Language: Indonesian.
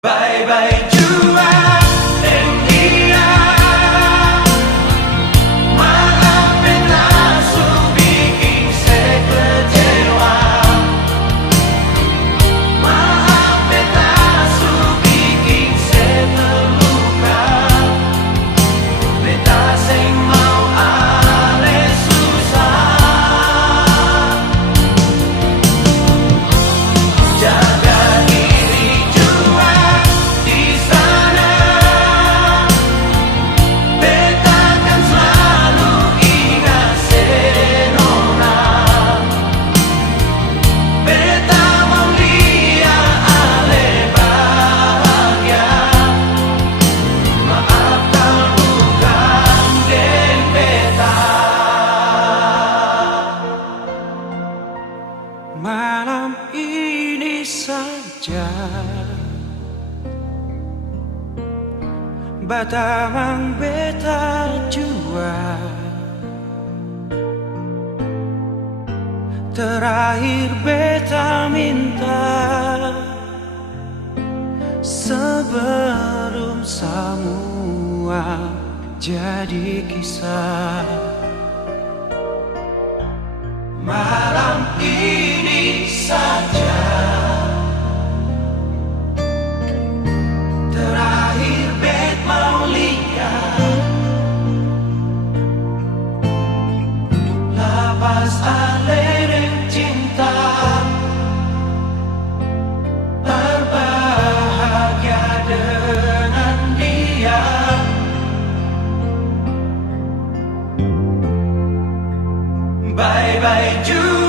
Bye-bye jua dan dia. Maafkanlah su bikin saya kecewa. Maafkanlah su bikin saya terluka. Beta sing mau ale susah. Jaga diri jua di sana. Beta kan selalu ingat senona. Beta mau lihat ale bahagia. Maafkan bukan den beta. Malam ini saja batamang beta jua. Terakhir beta minta sebelum semua jadi kisah. Malam ini saja terakhir bet mau lihat. Lepas alereng cinta berbahagia dengan dia. Bye-bye jua.